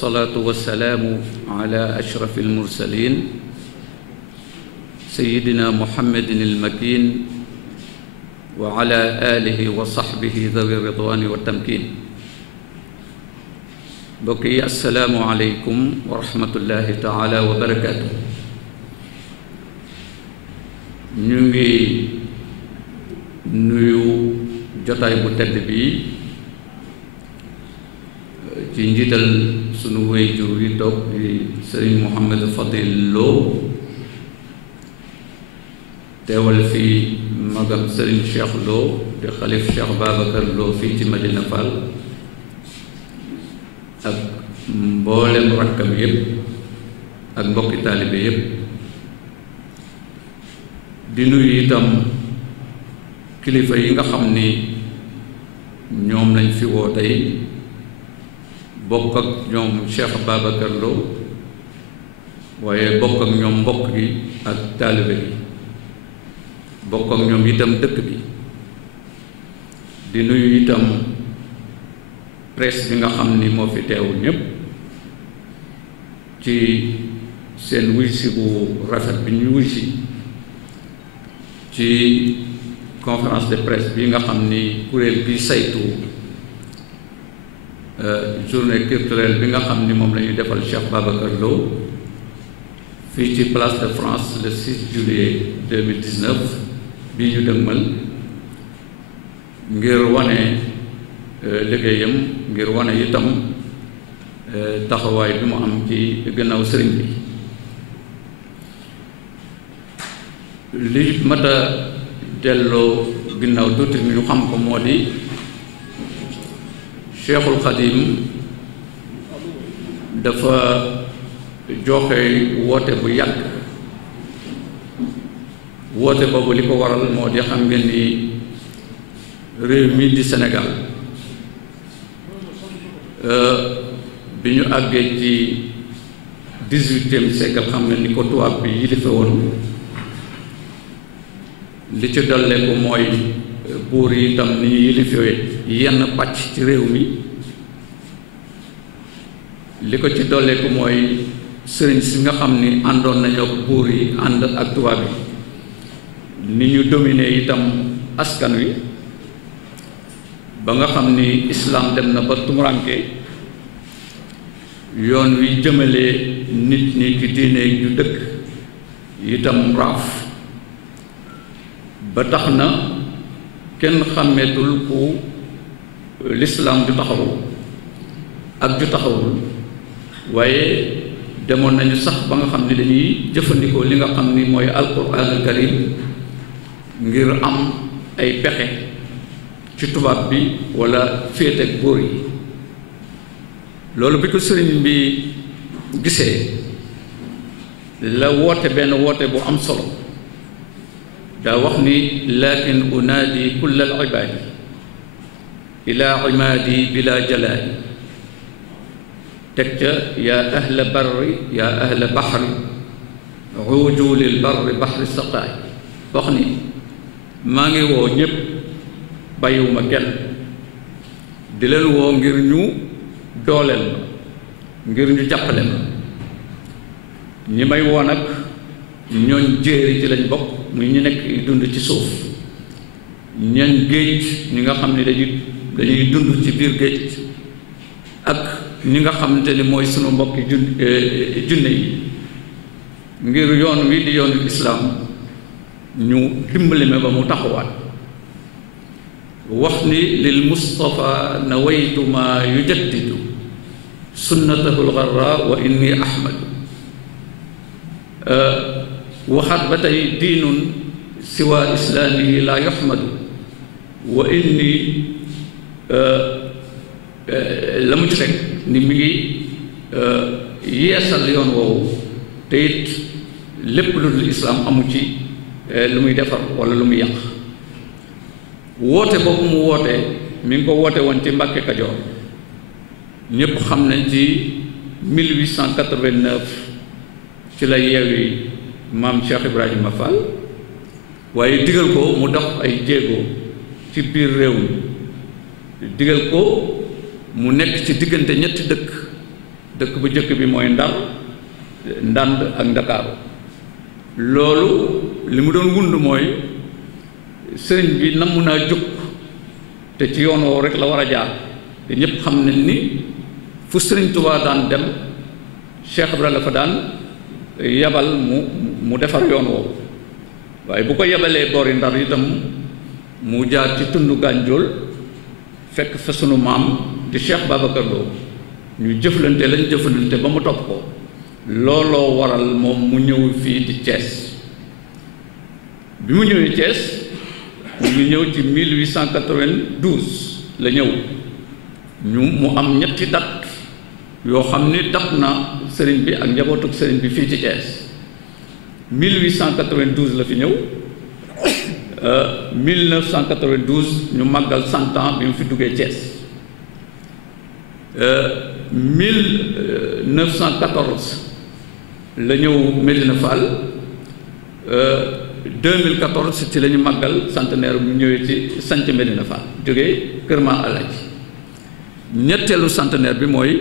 والصلاة والسلام على أشرف المرسلين سيدنا محمد المكين وعلى آله وصحبه ذوي الرضوان والتمكين. بقي السلام عليكم ورحمة الله تعالى وبركاته. نيغي نيو jotaay bu tedd bi ci njiital sunu waajur wi toog di Sëriñ Mouhamed Fadil Lo teewal fi magam Sëriñ Cheikh Lo di xalif Cheikh Babacar Lo fii ci Madina Fall ak mboolem rakkam yépp ak mbokki taalibe yépp di nuyu itam kilifa yi nga xam ni ñoom lañ fi woo tey bokk ak ñoom Cheikh Babacar Lo waaye bokk ak ñoom mbokk gi ak taalibe gi bokk ak ñoom itam dëkk bi di nuyu itam presse bi nga xam ni moo fi teew ñépp ci seen wuysi bu rafet bi ñu wuysi ci conférence de presse bi nga xam ni kuréel bi saytu journée culturelle bi nga xam ni moom la ñuy defal Cheikh Babacar Lo fii ci place de France le 6 juillet 2019 bi ñu dëgmal ngir wane liggéeyam ngir wane itam taxawaay bi mu am ci gannaaw sëriñ bi li mat a delloo ginnaaw tuuti ñu xam ko moo di Cheikhul Khadim dafa joxe woote bu yàgg woote boobu li ko waral moo di xam ngeen ni réew mi di Sénégal bi ñu àggee ci 18e siècle xam ngeen ni ko tubaab bi yilife woon li ci dollee ko mooy buur yi itam ni ñu yilifee yenn pàcc ci réew mi li ko ci dollee ko mooy sëriñ si nga xam ni àndoon nañoo ak buur yi ànd ak tubaab yi ni ñu dominé itam askan wi ba nga xam ni islaam dem na ba tumuranke yoon wi jëmalee nit ñi ci diine ju dëkk itam raaf ba tax na kenn xàmmeetul ku lislaam ju taxawu ak ju taxawul waaye demoon nañu sax ba nga xam ni dañuy jëfandikoo li nga xam ni mooy alquran al karim ngir am ay pexe ci tubaab bi walla féete ak góor yi loolu bi ko sëriñ bi gisee la woote benn woote bu am solo daa wax ni lakin unaadi kull al ibaadi ila imaadi bila jalaali teg ca yaa ahla barri yaa ahla baxri uju lil barri baxri saqaay wax ni maa ngi woo ñépp bàyyiwuma kenn di leen woo ngir ñu dooleel ma ngir ñu jàppale ma ñi may woo nag ñooñ jéeri ci lañ bokk muy ñu nekk dund ci suuf ñooñ géej ñi nga xam ne dañuy dund ci biir géej ak ñi nga xamante ni mooy sunu mbokki junne yi ngir yoon wi di yoonu islaam ñu dimbali ma ba mu taxawaat wax ni lil Mustafa nawaytu ma yujaddidu sunnatahu lgarra wa inni ahmadu waxaat ba tey diinun siwa islaamihi laa yuhmadu wa inni la mu ci teg ni mi ngi yeesal yoon woowu te it lépp lu dul islaam amu ci lu muy defar walla lu muy yàq woote boobu mu woote mi ngi ko woote woon ci Mbàkke Kajoor ñépp xam nañ ci 1889 ci la yeewi maam Cheikh Ibrahima Fall waaye digal ko mu dox ay jéego ci biir réew mi digal ko mu nekk ci diggante ñetti dëkk dëkk bu jëkk bi mooy Ndar, Ndand ak Ndakaaru. loolu li mu doon wund mooy sëriñ bi namm naa jóg te ci yoon woowu rek la war a jaar te ñépp xam nañ ni fu sëriñ Tuubaa daan dem Cheikh Ibra la fa daan yabal mu defar yoon woowu waaye bu ko yabalee boori Ndar itam mu jaar ci tundu Gànjool fekk fa sunu maam di Cheikh Babacar Lo ñu jëflante lañ jëflante ba mu topp ko looloo waral moom mu ñëw fii di Thiès bi mu ñëwee Thiès mu ngi ñëw ci 1892 la ñëw mu am ñetti dat yoo xam ni dab na sëriñ bi ak njabootug sëriñ bi fii ci Thiès 1892 la fi ñëw 1992 ñu màggal 100 ans bi mu fi duggee Thiès 1914 la ñëw Medina Fall 2014 ci la ñu màggal centenaire bu ñëwee ci sanc Medina Fall jógee Kër Ma Alaaji ñetteelu centenaire bi mooy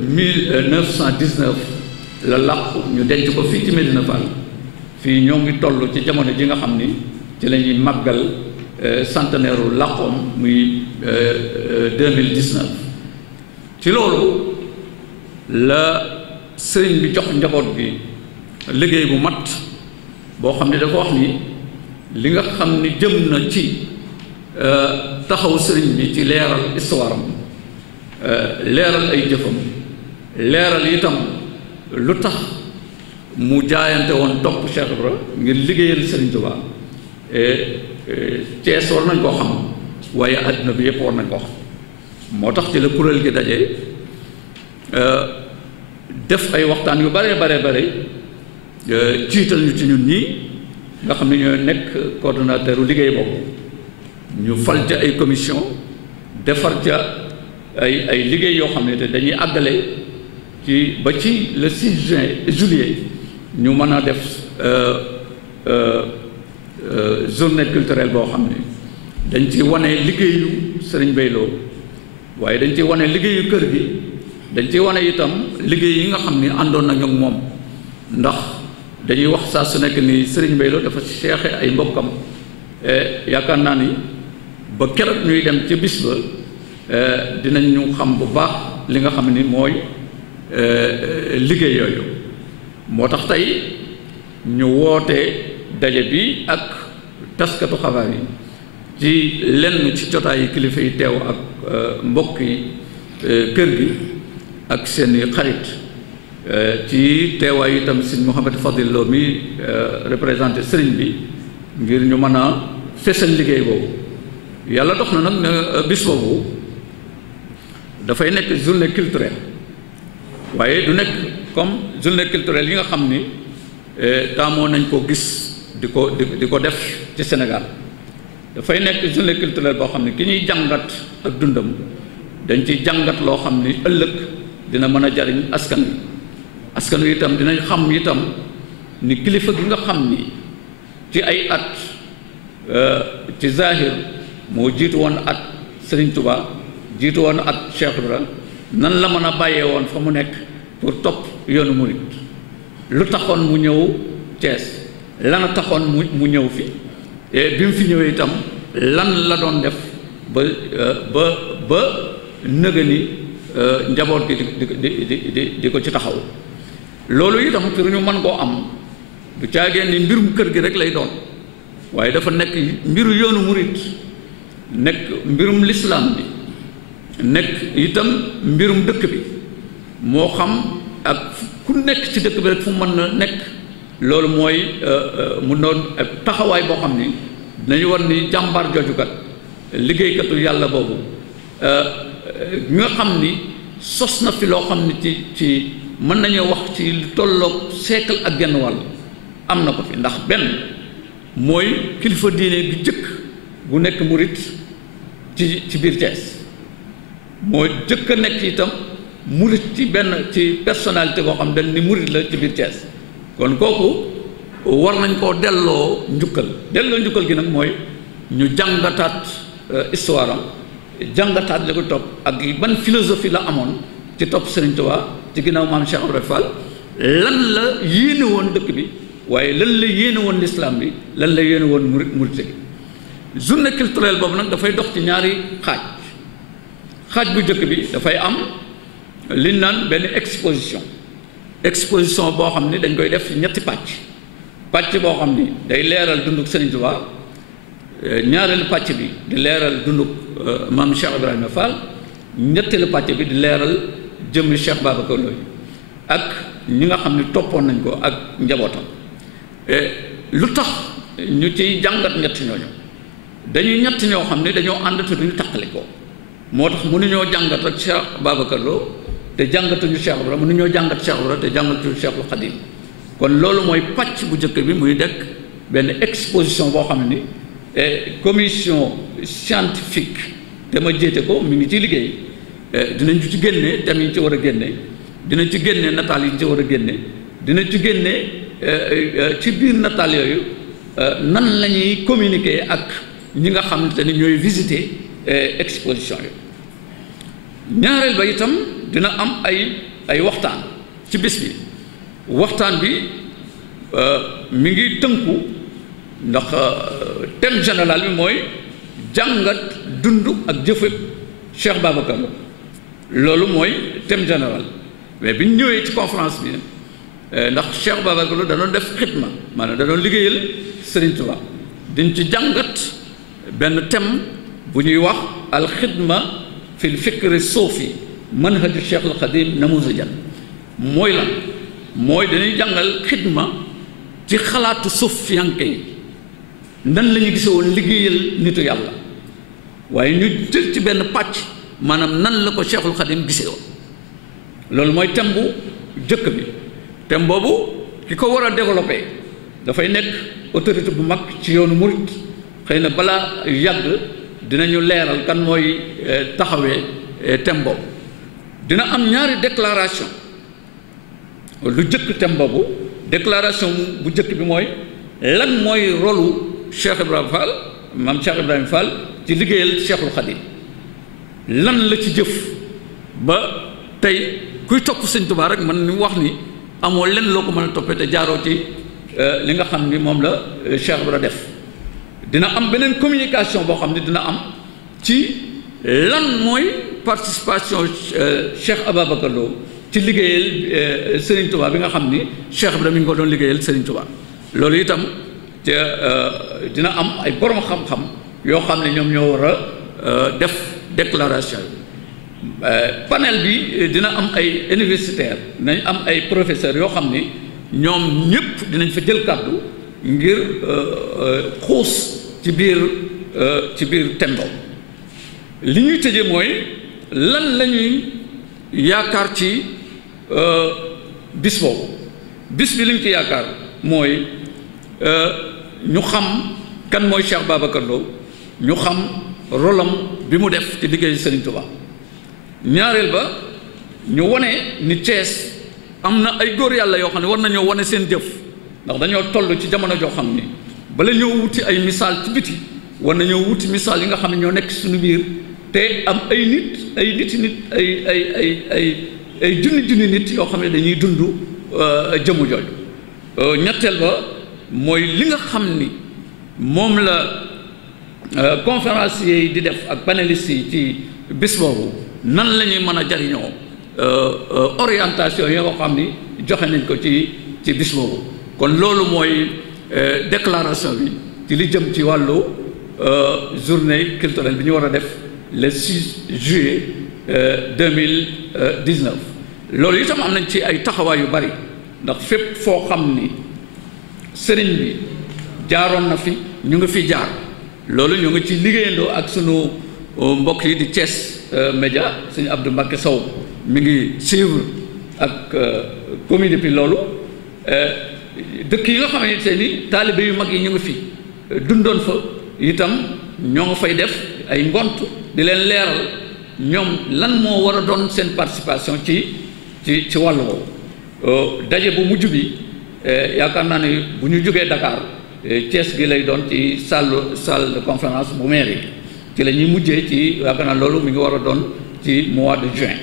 1919 la làqu ñu denc ko fii ci Medina Fall fii ñoo ngi toll ci jamono ji nga xam ni ci la ñuy màggal centenaire u làqoom muy 2019 ci loolu la sëriñ bi jox njaboot bi liggéey bu mat boo xam ne dafa wax ni li nga xam ni jëm na ci taxaw sëriñ bi ci leeral histoire am leeral ay jëfam leeral itam lu tax mu jaayante woon topp Cheikh Ibra ngir liggéeyal sëriñ Tuubaa Cees war nañ koo xam waaye àdduna bi yëpp war nañ koo xam moo tax ci la kuréel gi daje def ay waxtaan yu bare jiital ñu ci ñun ñii nga xam ne ñooy nekk coordonnateur u liggéey boobu ñu fal ca ay commission defar ca ay liggéey yoo xam ne te dañuy àggale ci ba ci le 6 juillet ñu mën a def journée culturelle boo xam ne dañ ci wane liggéeyu Sëriñ Bay Lo waaye dañ ci wane liggéeyu kër gi dañ ci wane itam liggéey yi nga xam ni àndoon nañu ak moom ndax dañuy wax saa su nekk ni Sëriñ Bay Lo dafa seexe ay mbokkam yaakaar naa ni ba keroog ñuy dem ca bis ba dinañ ñu xam bu baax li nga xam ni mooy liggéey yooyu moo tax tey ñu woote daje bi ak taskatu xabaar yi ci lenn ci jotaayu kilifa yi teew ak mbokk yi kër gi ak seeni xarit ci teewaay itam sëñ Mouhamed Fadil Lo mi représenté sëriñ bi ngir ñu mën a fesal liggéey boobu yàlla dox na nag ne bis boobu dafay nekk journée culturelle waaye du nekk comme journée culturelle yi nga xam ni taamoo nañ ko gis di ko def ci Sénégal dafay nekk journée culturelle boo xam ne ki ñuy jàngat ak dundam dañ ciy jàngat loo xam ni ëllëg dina mën a jariñ askan wi itam dinañ xam itam ni kilifa gi nga xam ni ci ay at ci zahir moo jiitu woon at Serigne Touba jiitu woon at Cheikh Ibra nan la mën a bàyyee woon fa mu nekk pour topp yoonu murit lu taxoon mu ñëw Thiès lana taxoon mu ñëw fi bi mu fi ñëwee itam lan la doon def ba nëga ni njaboot gi di ko ci taxaw loolu itam pour ñu mën koo am du caageen ni mbirum kër gi rek lay doon waaye dafa nekk mbiru yoonu murit nekk mbirum lislaam bi nekk itam mbirum dëkk bi moo xam ak ku nekk ci dëkk bi rek fu mën na nekk loolu mooy mu doon taxawaay boo xam ni dinañu war ni jàmbaar joojukat liggéeykatu yàlla boobu nga xam ni sos na fi loo xam ni ci mën nañoo wax ci lu tolloog siècle ak genn wàll am na ko fi ndax benn mooy kilifa diine gi jëkk bu nekk murit ci biir Thiès moo jëkk a nekk itam murit ci personnalité boo xam dañ ni murit la ci biir Thiès kon kooku war nañ koo delloo njukkal gi nag mooy ñu jàngataat histoire am jàngataat li ko topp ak ban philosophie la amoon ci topp Serigne Touba ci ginnaaw maam Cheikh Ibrahima Fall lan la yéene woon dëkk bi waaye lan la yéene woon l'islam bi lan la yéene woon murit gi. journée culturelle boobu nag dafay dox ci ñaari xaaj bu njëkk bi dafay am liñ naan benn exposition boo xam ni dañ koy def ñetti pàcc boo xam ni day leeral dunduk Serigne Touba ñaareelu pàcc bi di leeral dunduk maam Cheikh Ibrahima Fall ñetteelu pàcc bi di leeral jëmmi Cheikh Babacar Lo ak ñi nga xam ne toppoon nañ ko ak njabootam. lu tax ñu ciy jàngat ñett ñooñu dañuy ñett ñoo xam ne dañoo ànd te duñu taqali ko moo tax mënuñoo jàngat ak Cheikh Babacar Lo te jàngatuñu Cheikh Ibra mënuñoo jàngat Cheikh Ibra te jàngatuñu Cheikhul Khadim kon loolu mooy pàcc bu njëkk bi muy dekk benn exposition boo xam ni commission scientifique te ma jéete ko mi ngi ciy liggéey dinañ ci génne thèmes yi ci war a génne dinañ ci génne nataal yi ci war a génne dinañ ci génne ci biir nataal yooyu nan la ñuy communiquer ak ñi nga xamante ni ñooy visiter exposition yi. ñaareel ba itam dina am ay waxtaan ci bés bi waxtaan bi mi ngi tënku ndax thème général bi mooy jàngat dund ak jëfe Cheikh Babacar Lo loolu mooy thème général mais bi ñu ñëwee ci conférence bi ndax Cheikh Babacar Lo da doon def xidma maanaam da doon liggéeyal Serigne Touba diñ ci jàngat benn thème bu ñuy wax al xidma fil fikri suufi manhaju Cheikh al Khadim namuzajan mooy lan mooy dañuy jàngal xidma ci xalaatu suufiyanke yi nan la ñu gise woon liggéeyal nitu yàlla waaye ñu jël ci benn pàcc maanaam nan la ko Cheikhul Khadim gisee woon loolu mooy thème bu jëkk bi thème boobu ki ko war a développé dafay nekk autorité bu mag ci yoonu murit xëy na balaa yàgg dinañu leeral kan mooy taxawee thème boobu dina am ñaari déclaration lu jëkk thème boobu déclaration bu jëkk bi mooy lan mooy rôlu Cheikh Ibrahima Fall maam Cheikh Ibrahima Fall ci liggéeyal Cheikhul Khadim lan la ci jëf ba tey kuy topp Sëñ Tuubaa rek man ni wax ni amoo lenn loo ko mën a toppee te jaaroo ci li nga xam ni moom la Cheikh Ibrahima def dina am beneen communication boo xam ne dina am ci lan mooy participation Cheikh Ababacar Lo ci liggéeyal Serigne Touba bi nga xam ni Cheikh Ibrahima mi ngi ko doon liggéeyal Serigne Touba loolu itam te dina am ay borom xam-xam yoo xam ne ñoom ñoo war a def déclaration panel bi dina am ay universitaires dinañ am ay professeurs yoo xam ni ñoom ñëpp dinañ fa jël kàddu ngir xuus ci biir thème boobu li ñuy tëjee mooy lan la ñuy yaakaar ci bis boobu bis bi li ñu ci yaakaar mooy ñu xam kan mooy Cheikh Babacar Lo ñu xam rolam bi mu def ci liggéeyu Serigne Touba ñaareel ba ñu wone ni Thiès am na ay góor yàlla yoo xam ne war nañoo wane seen jëf ndax dañoo toll ci jamono joo xam ni bala ñoo wuti ay misaal ci biti war nañoo wuti misaal yi nga xam ne ñoo nekk suñu biir te am ay junni nit yoo xam ne dañuy dund jëmu jooju ñetteel ba mooy li nga xam ni moom la conférenciers yi di def ak panélistes yi ci bis boobu nan la ñuy mën a jariñoo orientation yi nga xam ni joxe nañ ko ci bis boobu kon loolu mooy déclaration bi ci li jëm ci wàllu journée culturelle bi ñu war a def le 6 juillet 2019 loolu itam am nañ ci ay taxawaay yu bari ndax fépp foo xam ni sëriñ bi jaaroon na fi ñu ngi fi jaar loolu ñu ngi ci liggéeyandoo ak sunu mbokk yi di Thiès Média sëñ Abdou Mbacké Sow mi ngi suivre ak communauté bi loolu dëkk yi nga xamante ni taalibe yu mag yi ñu ngi fi dundoon fa itam ñoo nga fay def ay ngont di leen leeral ñoom lan moo war a doon seen participation ci wàllu woowu daje bu mujj bi yaakaar naa ne bu ñu jógee Dakar Thiès gi lay doon ci salle de conférence bu mairie ci la ñuy mujjee ci yaakaar naa loolu mi ngi war a doon ci mois de juin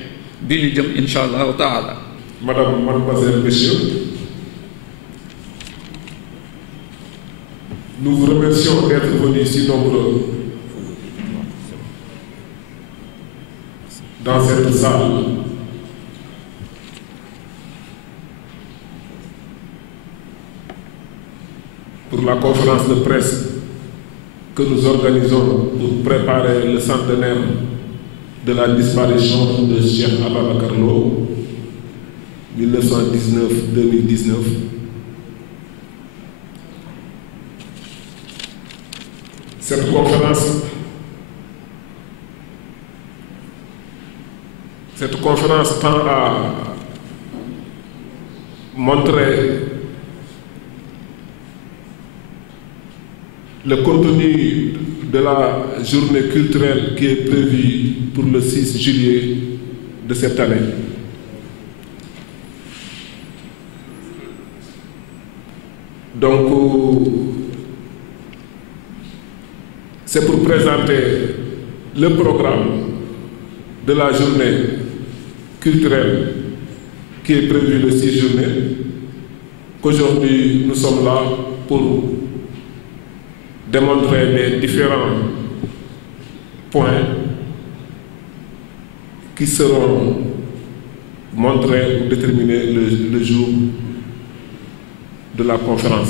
bi ñu jëm incha allahu taala. Madame, mademoiselle, messieurs, nous vous remercions d'être venus si nombreux dans cette salle pour la conférence de presse que nous organisons pour préparer le centenaire de la disparition de Cheikh Ababacar Lo, 1919-2019. Cette conférence tend à montrer le contenu de la journée culturelle qui est prévue pour le 6 juillet de cette année. Donc, c'est pour présenter le programme de la journée culturelle qui est prévue le 6 juillet qu'aujourd'hui nous sommes là pour démontrer les différents points qui seront montrés ou déterminés le jour de la conférence.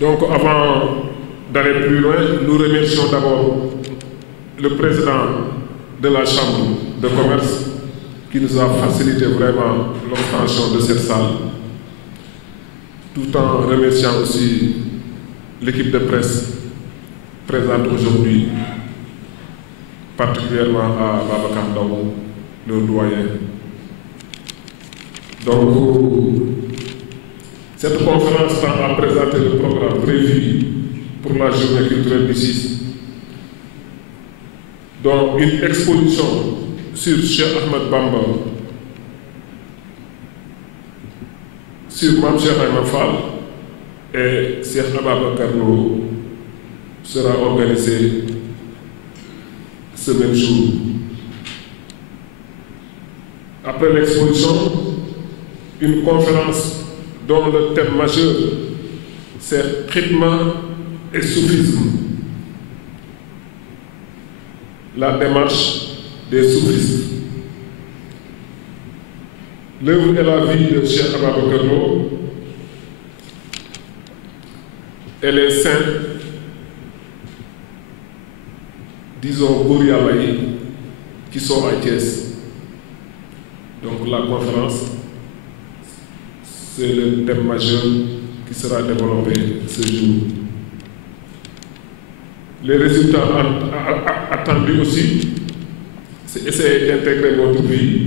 Donc, avant d'aller plus loin, nous remercions d'abord le président de la Chambre de commerce qui nous a facilité vraiment l'obtention de cette salle, tout en remerciant aussi l'équipe de presse présente aujourd'hui, particulièrement à Babacar Ndao, le doyen. Donc, cette conférence tend à présenter le programme prévu pour la journée culturelle du 6, dont une exposition sur Cheikh Ahmed Bamba, sur Mame Cheikh Ibrahima Fall et Cheikh Ababacar Lo sera organisée ce même jour. Après l'exposition, une conférence dont le thème majeur c'est Khidma et soufisme, la démarche des soufistes. L'œuvre et la vie de Cheikh Ababacar Lo et les saints, disons Gourialaï, qui sont à Thiès. Donc la conférence, c'est le thème majeur qui sera développé ce jour. Les résultats attendus aussi, c'est essayer d'intégrer notre vie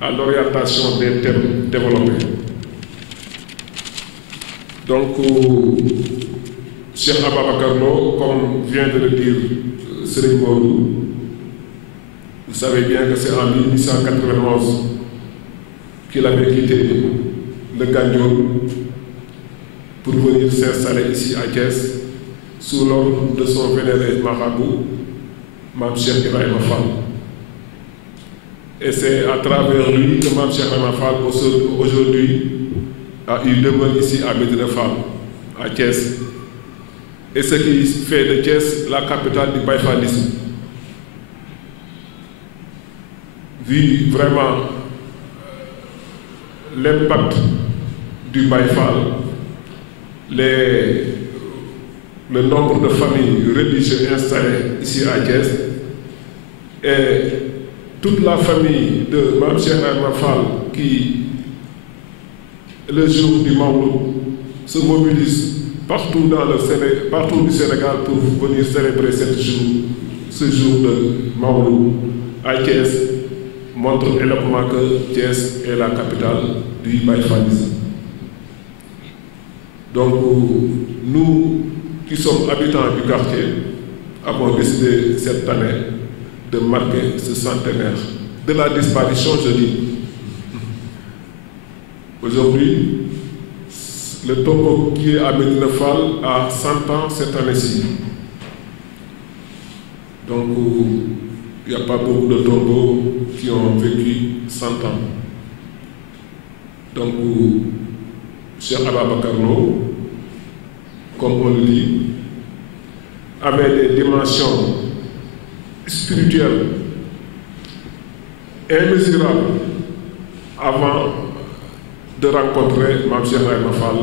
à l'orientation des thèmes développés. Donc, Cheikh Ababacar Lo, comme vient de le dire Serigne Modou, vous savez bien que c'est en 1891 qu'il avait quitté le Gandiol pour venir s'installer ici à Thiès sous l'ordre de son vénéré marabout, Mame Cheikh Ibrahima Fall. Et c'est à travers lui que Mame Cheikh Ibrahima Fall aujourd'hui a eu demeure ici à Médina Fall, à Thiès. Et ce qui fait de Thiès la capitale du baïfalisme. Vu vraiment l'impact du Baïfal, le nombre de familles religieuses installées ici à Thiès et toute la famille de Mame Cheikh Ibrahima Fall qui, le jour du Mawlud, se mobilise partout du Sénégal pour venir célébrer ce jour de Mawlud à Thiès, montre éloquemment que Thiès est la capitale du baïfalisme. Donc, nous qui sommes habitants du quartier avons décidé cette année de marquer ce centenaire de la disparition, je dis. Aujourd'hui, Le tombeau qui est à Médina Fall a 100 ans cette année-ci. Donc, il n'y a pas beaucoup de tombeaux qui ont vécu 100 ans. Donc, Cheikh Ababacar Lo, comme on le dit, avait des dimensions spirituelles immesurable avant de rencontrer Mame Cheikh Ibrahima Fall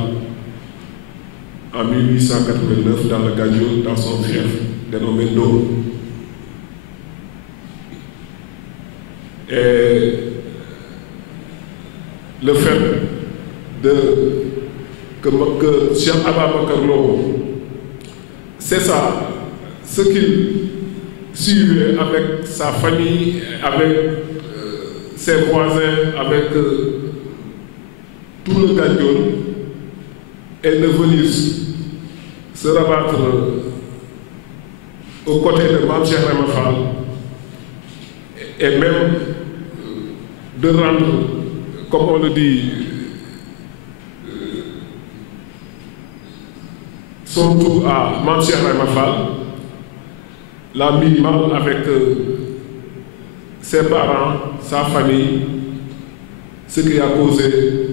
en 1889 dans le Gandiol, dans son fief dénommé Ndo. Et le fait que Cheikh Ababacar Lo, c'est ça, ce qu'il suivait avec sa famille, avec ses voisins, avec tout le Gandiol, et de venir se rabattre aux côtés de Mame Cheikh Ibrahima Fall et même de rendre, comme on le dit, son tour à Mame Cheikh Ibrahima Fall, l'a mis mal avec ses parents, sa famille, ce qui a causé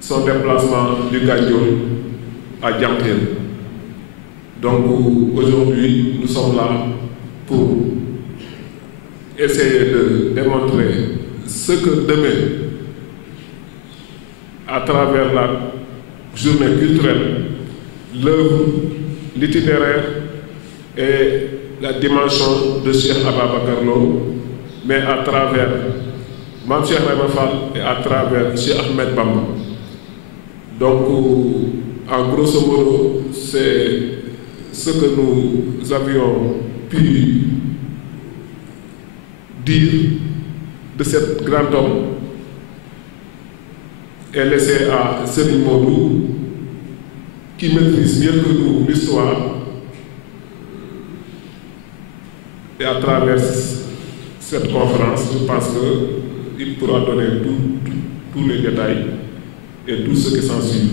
son déplacement du Gandiol à Diantel. Donc aujourd'hui, nous sommes là pour essayer de démontrer ce que demain, à travers la journée culturelle, l'œuvre, l'itinéraire et la dimension de Cheikh Ababacar Lo, mais à travers Mame Cheikh Ibrahima Fall et à travers Cheikh Ahmed Bamba. Donc, en grosso modo, c'est ce que nous avions pu dire de cet grand homme et laisser à Serigne Modou, qui maîtrise mieux que nous l'histoire, et à travers cette conférence, je pense qu'il pourra donner tous les détails et tout ce qui s'ensuit.